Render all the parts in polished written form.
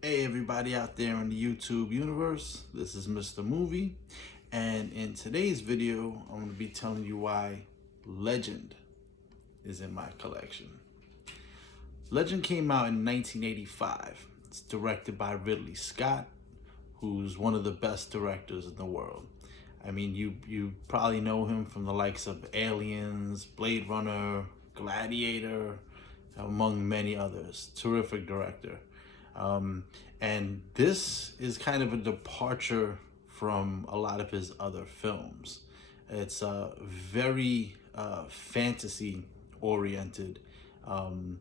Hey everybody out there in the YouTube universe, this is Mr. Movie, and in today's video I'm going to be telling you why Legend is in my collection. Legend came out in 1985. It's directed by Ridley Scott, who's one of the best directors in the world. I mean, you probably know him from the likes of Aliens, Blade Runner, Gladiator, among many others. Terrific director. And this is kind of a departure from a lot of his other films. It's very fantasy oriented. Um,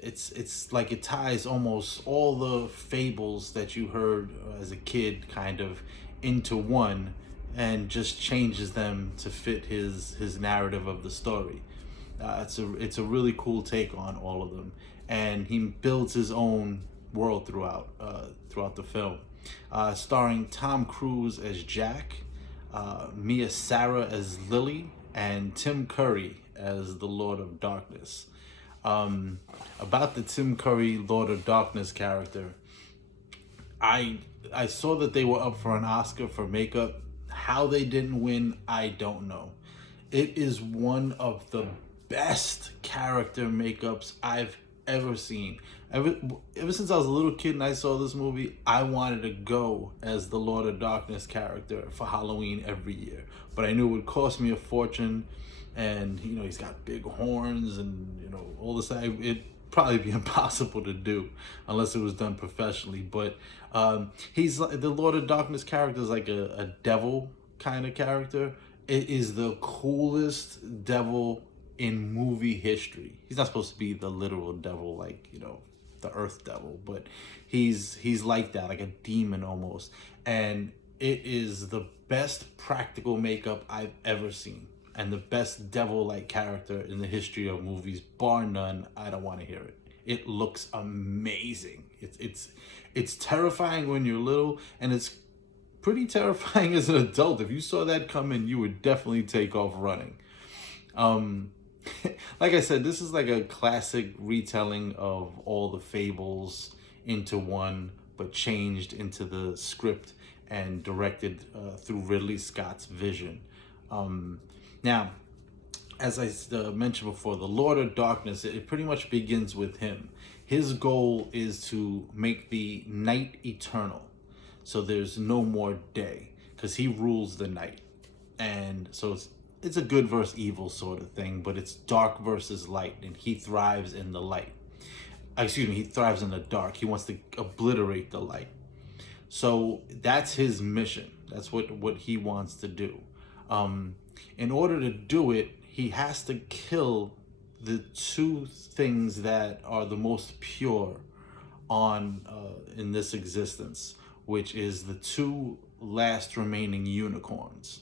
it's like it ties almost all the fables that you heard as a kid kind of into one, and just changes them to fit his narrative of the story. It's a really cool take on all of them, and he builds his own world throughout the film, starring Tom Cruise as Jack, Mia Sara as Lily, and Tim Curry as the Lord of Darkness. About the Tim Curry Lord of Darkness character, I I saw that they were up for an Oscar for makeup. How they didn't win, I don't know. It is one of the best character makeups I've ever seen. Ever since I was a little kid and I saw this movie, I wanted to go as the Lord of Darkness character for Halloween every year. But I knew it would cost me a fortune, and he's got big horns and all this. It probably be impossible to do unless it was done professionally. But he's like the Lord of Darkness character is like a devil kind of character. It is the coolest devil in movie history. He's not supposed to be the literal devil, like the Earth Devil, but he's like that, like a demon almost. And it is the best practical makeup I've ever seen, and the best devil-like character in the history of movies, bar none. I don't want to hear it. It looks amazing. It's terrifying when you're little, and it's pretty terrifying as an adult. If you saw that coming, you would definitely take off running. Um, like I said, this is like a classic retelling of all the fables into one, but changed into the script and directed through Ridley Scott's vision. Now, as I mentioned before, the Lord of Darkness, it pretty much begins with him. His goal is to make the night eternal, so there's no more day, because he rules the night. And so it's a good versus evil sort of thing, but it's dark versus light, and he thrives in the light. Excuse me, he thrives in the dark. He wants to obliterate the light. So that's his mission. That's what he wants to do. In order to do it, he has to kill the two things that are the most pure on in this existence, which is the two last remaining unicorns.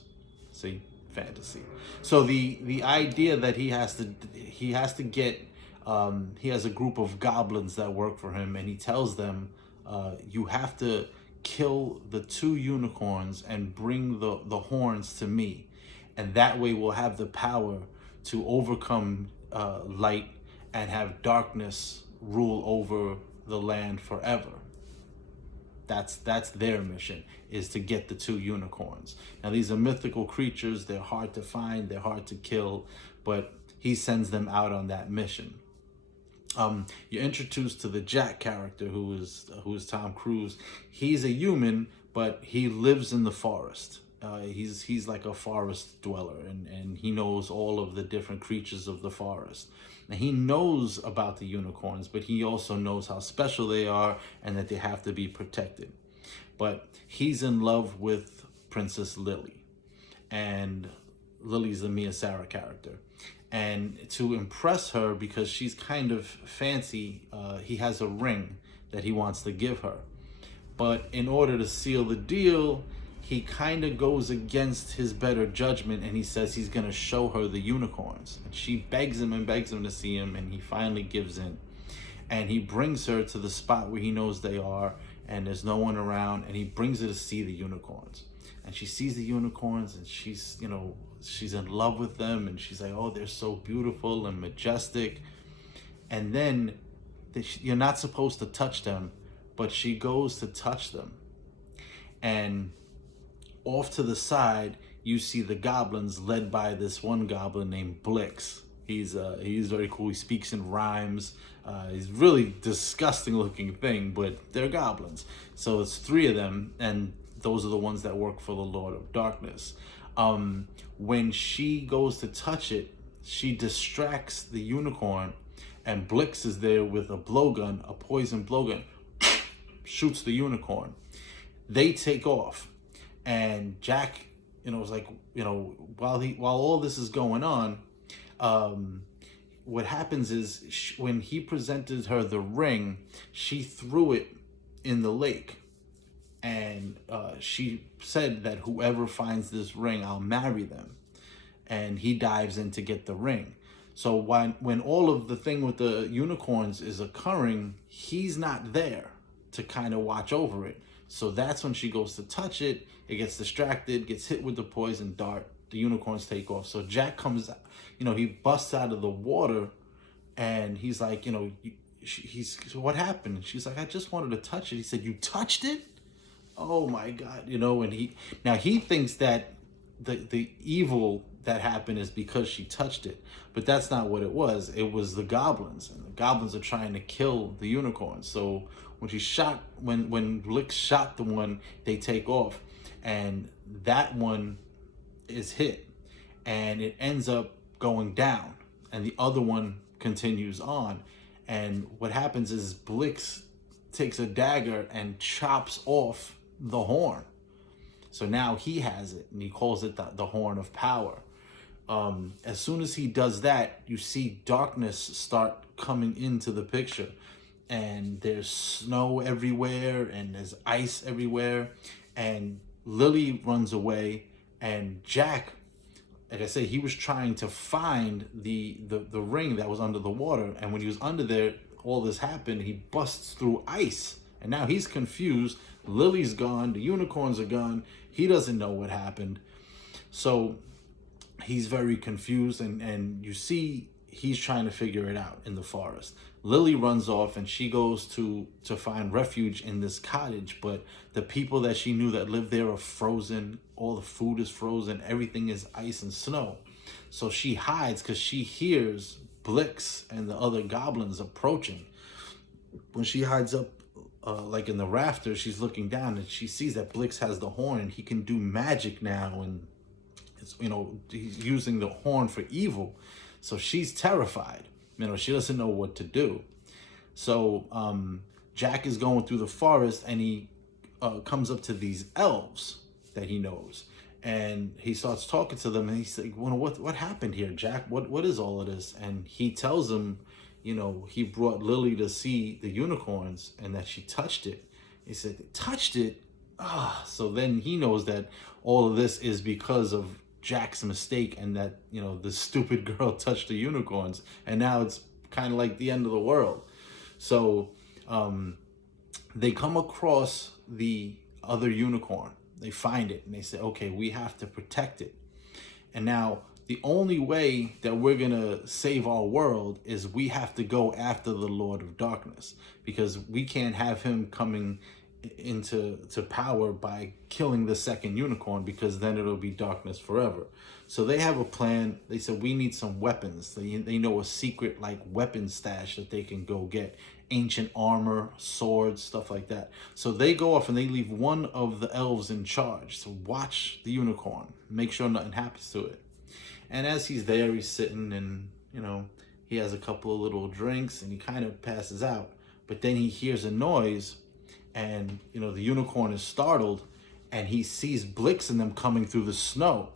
See, fantasy. So the idea that he has to get he has a group of goblins that work for him, and he tells them, you have to kill the two unicorns and bring the horns to me, and that way we'll have the power to overcome light and have darkness rule over the land forever. That's their mission, is to get the two unicorns. Now these are mythical creatures. They're hard to find. They're hard to kill, but he sends them out on that mission. You're introduced to the Jack character, who is Tom Cruise. He's a human, but he lives in the forest. He's like a forest dweller, and he knows all of the different creatures of the forest. And he knows about the unicorns, but he also knows how special they are and that they have to be protected. But he's in love with Princess Lily, and Lily's the Mia Sara character. And to impress her, because she's kind of fancy, he has a ring that he wants to give her. But in order to seal the deal, he kind of goes against his better judgment, and he says he's going to show her the unicorns. And she begs him and begs him to see him, and he finally gives in. And he brings her to the spot where he knows they are, and there's no one around, and he brings her to see the unicorns. And she sees the unicorns, and she's in love with them, and she's like, oh, they're so beautiful and majestic. And then you're not supposed to touch them, but she goes to touch them. And off to the side, you see the goblins led by this one goblin named Blix. He's very cool. He speaks in rhymes. He's really disgusting looking thing, but they're goblins. So it's three of them, and those are the ones that work for the Lord of Darkness. When she goes to touch it, she distracts the unicorn, and Blix is there with a blowgun, a poison blowgun, shoots the unicorn. They take off, and Jack, is like, while all this is going on, what happens is when he presented her the ring, she threw it in the lake, and she said that whoever finds this ring, I'll marry them. And he dives in to get the ring. So when all of the thing with the unicorns is occurring, he's not there to kind of watch over it. So that's when she goes to touch it. It gets distracted, gets hit with the poison dart. The unicorns take off. So Jack comes, he busts out of the water, and he's like, so what happened? And she's like, I just wanted to touch it. He said, you touched it? Oh my God, and he thinks that the evil that happened is because she touched it, but that's not what it was. It was the goblins, and the goblins are trying to kill the unicorn. So when Blix shot the one, they take off, and that one is hit, and it ends up going down, and the other one continues on. And what happens is Blix takes a dagger and chops off the horn. So now he has it, and he calls it the Horn of Power. As soon as he does that, you see darkness start coming into the picture, and there's snow everywhere, and there's ice everywhere, and Lily runs away, and Jack, like I said, he was trying to find the ring that was under the water, and when he was under there, all this happened. He busts through ice, and now he's confused. Lily's gone, the unicorns are gone, he doesn't know what happened. So he's very confused, and you see he's trying to figure it out in the forest. Lily runs off, and she goes to find refuge in this cottage, but the people that she knew that lived there are frozen. All the food is frozen, everything is ice and snow. So she hides because she hears Blix and the other goblins approaching. When she hides up like in the rafters, she's looking down, and she sees that Blix has the horn, and he can do magic now, and it's, he's using the horn for evil. So she's terrified. She doesn't know what to do. So Jack is going through the forest, and he comes up to these elves that he knows, and he starts talking to them, and he's like, what happened here, Jack? What is all of this? And he tells them, he brought Lily to see the unicorns, and that she touched it. He said, touched it? So then he knows that all of this is because of Jack's mistake, and that, the stupid girl touched the unicorns, and now it's kind of like the end of the world. So they come across the other unicorn. They find it, and they say, okay, we have to protect it. And now the only way that we're gonna save our world is we have to go after the Lord of Darkness, because we can't have him coming into power by killing the second unicorn, because then it'll be darkness forever. So they have a plan. They said, we need some weapons. They know a secret like weapon stash that they can go get, ancient armor, swords, stuff like that. So they go off, and they leave one of the elves in charge to watch the unicorn, make sure nothing happens to it. And as he's there, he's sitting, and he has a couple of little drinks, and he kind of passes out. But then he hears a noise, and the unicorn is startled, and he sees Blix and them coming through the snow.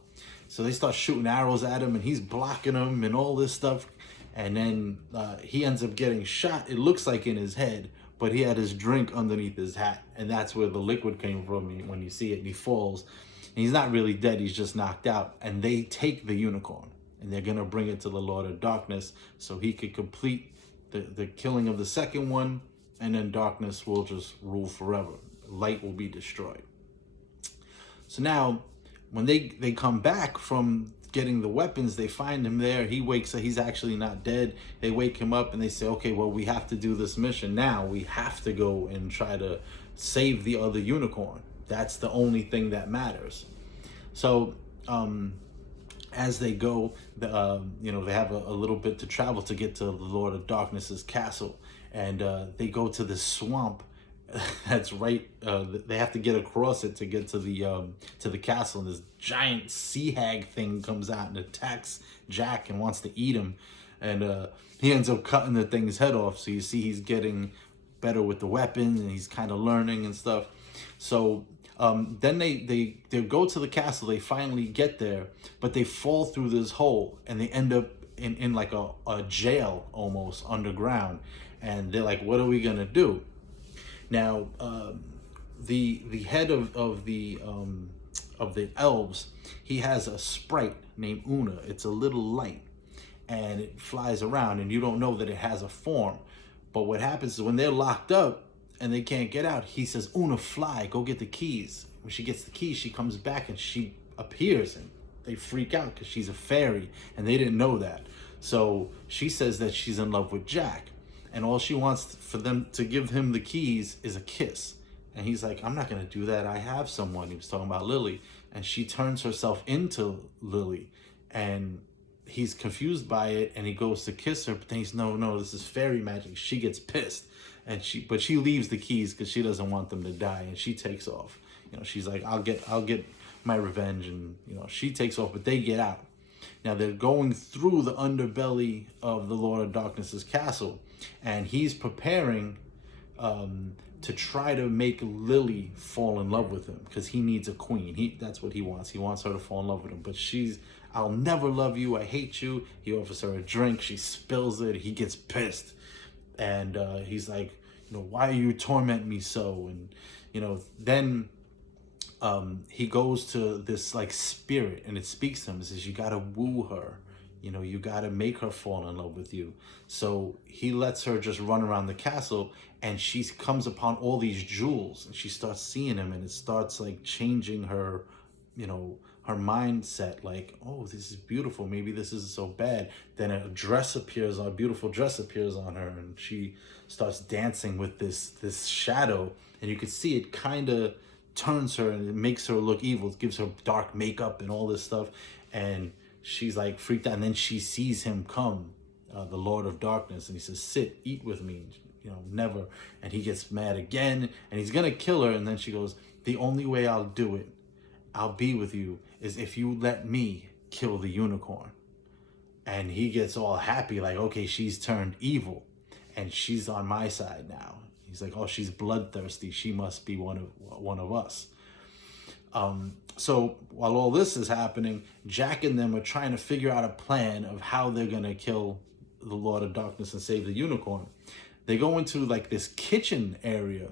So they start shooting arrows at him, and he's blocking them and all this stuff. And then he ends up getting shot. It looks like in his head, but he had his drink underneath his hat, and that's where the liquid came from when you see it. And he falls, and he's not really dead, he's just knocked out. And they take the unicorn, and they're gonna bring it to the Lord of Darkness so he could complete the killing of the second one, and then darkness will just rule forever. Light will be destroyed. So now, when they come back from getting the weapons, they find him there. He wakes up. He's actually not dead. They wake him up and they say, okay, well, we have to do this mission now. We have to go and try to save the other unicorn. That's the only thing that matters. So as they go, they have a little bit to travel to get to the Lord of Darkness's castle. And they go to this swamp that's right. They have to get across it to get to the castle. And this giant sea hag thing comes out and attacks Jack and wants to eat him. And he ends up cutting the thing's head off. So you see he's getting better with the weapon and he's kind of learning and stuff. So then they go to the castle. They finally get there, but they fall through this hole and they end up in like a jail almost underground. And they're like, what are we gonna do? Now, the head of the elves, he has a sprite named Una. It's a little light, and it flies around, and you don't know that it has a form. But what happens is when they're locked up and they can't get out, he says, Una, fly, go get the keys. When she gets the keys, she comes back and she appears, and they freak out because she's a fairy, and they didn't know that. So she says that she's in love with Jack. And all she wants for them to give him the keys is a kiss. And he's like, I'm not going to do that. I have someone. He was talking about Lily. And she turns herself into Lily. And he's confused by it. And he goes to kiss her. But then he's, no, this is fairy magic. She gets pissed. But she leaves the keys because she doesn't want them to die. And she takes off. She's like, I'll get my revenge. And, she takes off. But they get out. Now they're going through the underbelly of the Lord of Darkness's castle. And he's preparing to try to make Lily fall in love with him because he needs a queen. That's what he wants. He wants her to fall in love with him. But she's, I'll never love you. I hate you. He offers her a drink. She spills it. He gets pissed. And he's like, why you torment me so? And, then he goes to this like spirit and it speaks to him. It says, you got to woo her. You got to make her fall in love with you. So he lets her just run around the castle and she comes upon all these jewels and she starts seeing them and it starts like changing her, her mindset. Like, oh, this is beautiful. Maybe this isn't so bad. Then a beautiful dress appears on her and she starts dancing with this shadow. And you can see it kind of turns her and it makes her look evil. It gives her dark makeup and all this stuff. And she's like freaked out, and then she sees him come, the Lord of Darkness, and he says, sit, eat with me, never. And he gets mad again, and he's gonna kill her, and then she goes, the only way I'll do it, I'll be with you, is if you let me kill the unicorn. And he gets all happy, like, okay, she's turned evil, and she's on my side now. He's like, oh, she's bloodthirsty, she must be one of us. So while all this is happening, Jack and them are trying to figure out a plan of how they're going to kill the Lord of Darkness and save the unicorn. They go into like this kitchen area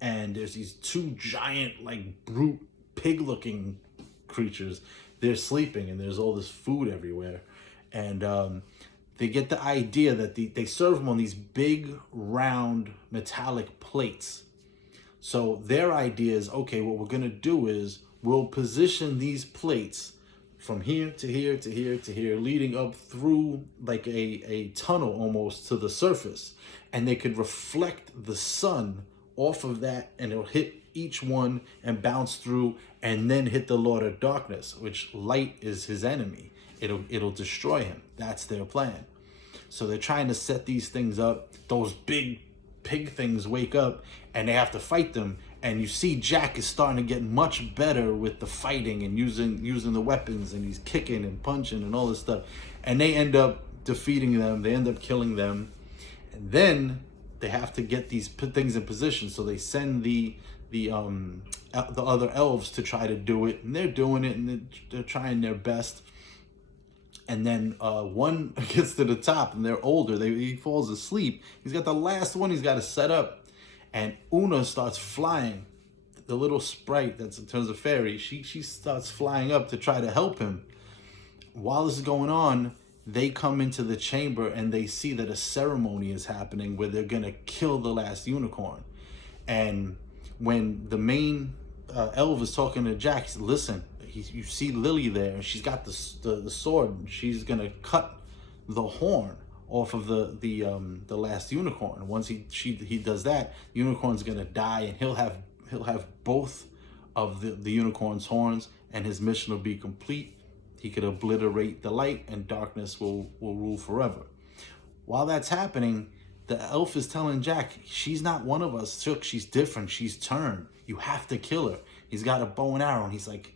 and there's these two giant like brute pig looking creatures. They're sleeping and there's all this food everywhere. And they get the idea that they serve them on these big round metallic plates. So their idea is, okay, what we're going to do is we'll position these plates from here to here to here to here, leading up through like a tunnel almost to the surface. And they could reflect the sun off of that and it'll hit each one and bounce through and then hit the Lord of Darkness, which light is his enemy. It'll destroy him. That's their plan. So they're trying to set these things up. Those big pig things wake up and they have to fight them, and you see Jack is starting to get much better with the fighting and using the weapons, and he's kicking and punching and all this stuff, and they end up defeating them. They end up killing them, and then they have to get these things in position. So they send the other elves to try to do it, and they're doing it and they're trying their best. And then one gets to the top and they're older. He falls asleep. He's got the last one he's got to set up. And Una starts flying. The little sprite that's in terms of fairy, she starts flying up to try to help him. While this is going on, they come into the chamber and they see that a ceremony is happening where they're going to kill the last unicorn. And when the main elf is talking to Jack. He said, listen, you see Lily there, and she's got the sword, and she's gonna cut the horn off of the last unicorn. Once he does that, the unicorn's gonna die, and he'll have both of the unicorn's horns, and his mission will be complete. He could obliterate the light, and darkness will rule forever. While that's happening, the elf is telling Jack, she's not one of us. Shook, she's different. She's turned. You have to kill her. He's got a bow and arrow, and he's like,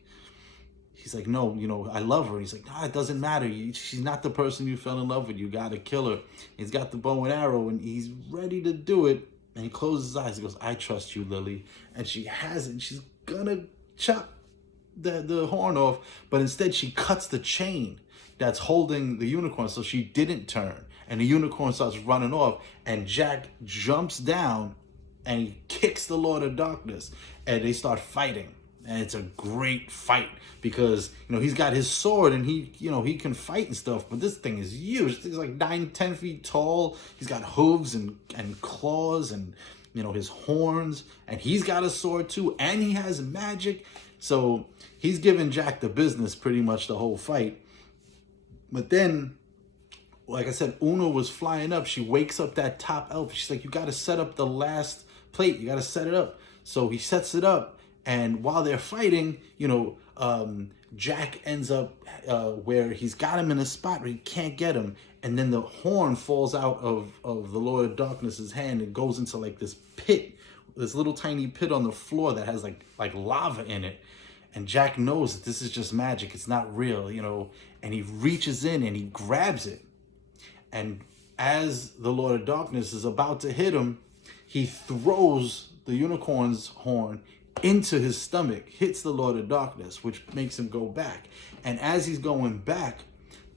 no, I love her. He's like, no, it doesn't matter. She's not the person you fell in love with. You got to kill her. He's got the bow and arrow, and he's ready to do it. And he closes his eyes. He goes, I trust you, Lily. And she has it. She's gonna chop the horn off, but instead she cuts the chain that's holding the unicorn, so she didn't turn. And the unicorn starts running off, and Jack jumps down and he kicks the Lord of Darkness, and they start fighting. And it's a great fight because, he's got his sword, and he can fight and stuff, but this thing is huge. It's like 9-10 feet tall. He's got hooves and claws and, his horns, and he's got a sword too, and he has magic. So he's giving Jack the business pretty much the whole fight. But then, like I said, Una was flying up. She wakes up that top elf. She's like, you got to set up the last plate. You got to set it up. So he sets it up. And while they're fighting, Jack ends up where he's got him in a spot where he can't get him. And then the horn falls out of the Lord of Darkness's hand and goes into like this pit, this little tiny pit on the floor that has like lava in it. And Jack knows that this is just magic. It's not real, and he reaches in and he grabs it. And as the Lord of Darkness is about to hit him, he throws the unicorn's horn into his stomach, hits the Lord of Darkness, which makes him go back. And as he's going back,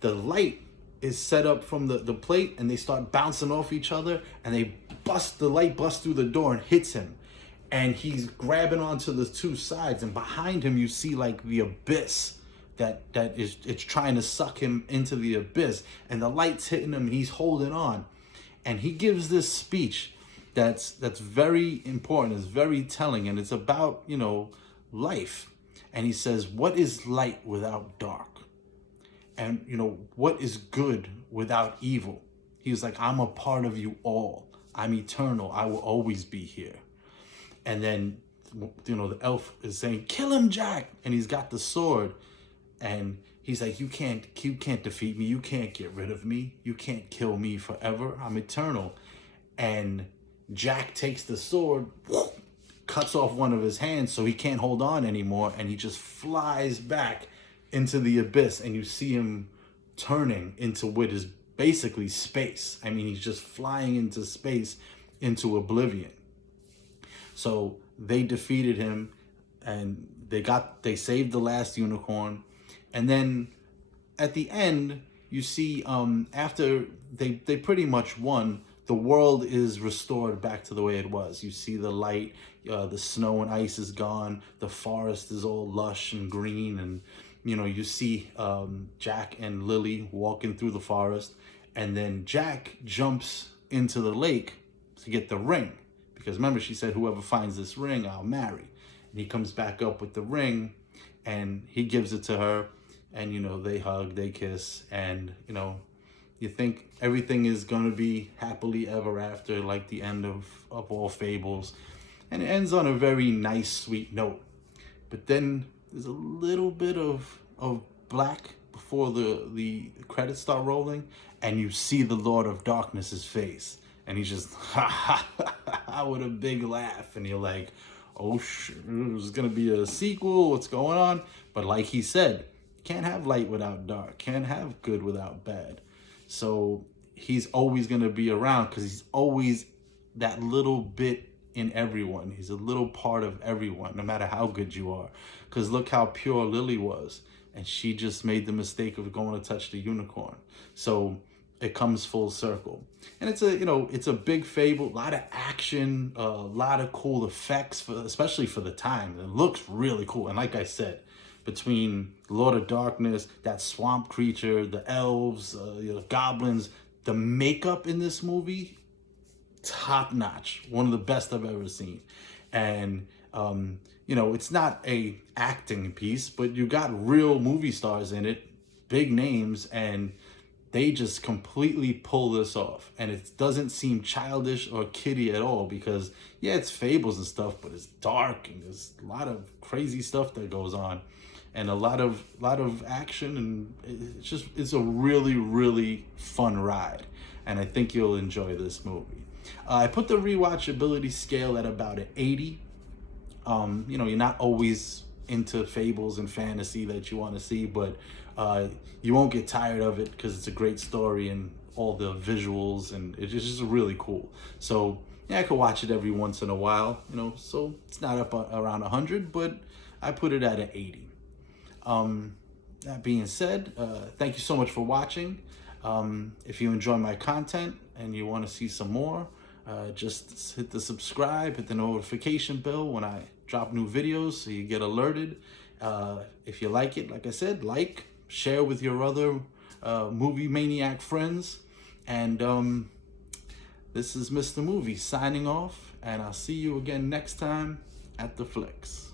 the light is set up from the plate, and they start bouncing off each other, and the light busts through the door and hits him. And he's grabbing onto the two sides, and behind him you see like the abyss it's trying to suck him into the abyss, and the light's hitting him, and he's holding on. And he gives this speech that's very important, it's very telling, and it's about, life. And he says, what is light without dark? And, what is good without evil? He was like, I'm a part of you all. I'm eternal. I will always be here. And then, the elf is saying, kill him, Jack. And he's got the sword. And he's like, you can't defeat me. You can't get rid of me. You can't kill me forever. I'm eternal. And Jack takes the sword, cuts off one of his hands so he can't hold on anymore. And he just flies back into the abyss. And you see him turning into what is basically space. I mean, he's just flying into space, into oblivion. So they defeated him, and they saved the last unicorn. And then at the end, you see, after they pretty much won, the world is restored back to the way it was. You see the light, the snow and ice is gone. The forest is all lush and green. And, you see Jack and Lily walking through the forest. And then Jack jumps into the lake to get the ring. Because remember, she said, whoever finds this ring, I'll marry. And he comes back up with the ring, and he gives it to her. And, they hug, they kiss. And, you think everything is going to be happily ever after, like the end of all fables. And it ends on a very nice, sweet note. But then there's a little bit of black before the credits start rolling. And you see the Lord of Darkness's face. And he's just, with a big laugh. And you're like, oh, there's going to be a sequel. What's going on? But like he said, can't have light without dark. Can't have good without bad. So he's always going to be around because he's always that little bit in everyone. He's a little part of everyone, no matter how good you are. Because look how pure Lily was. And she just made the mistake of going to touch the unicorn. So it comes full circle. And it's a big fable, a lot of action, a lot of cool effects, especially for the time. It looks really cool. And like I said, between Lord of Darkness, that swamp creature, the elves, goblins, the makeup in this movie, top notch. One of the best I've ever seen. And You know, it's not a acting piece, but you got real movie stars in it, big names, and they just completely pull this off. And it doesn't seem childish or kiddie at all, because yeah, it's fables and stuff, but it's dark and there's a lot of crazy stuff that goes on, and a lot of action, and it's a really, really fun ride. And I think you'll enjoy this movie. I put the rewatchability scale at about an 80. You know, you're not always into fables and fantasy that you want to see, but you won't get tired of it because it's a great story and all the visuals, and it's just really cool. So yeah, I could watch it every once in a while, you know, so it's not up around 100, but I put it at an 80. That being said, thank you so much for watching. If you enjoy my content and you want to see some more, just hit the subscribe, hit the notification bell when I drop new videos so you get alerted. If you like it, like I said, like, share with your other movie maniac friends. And this is Mr. Movie signing off, and I'll see you again next time at the Flicks.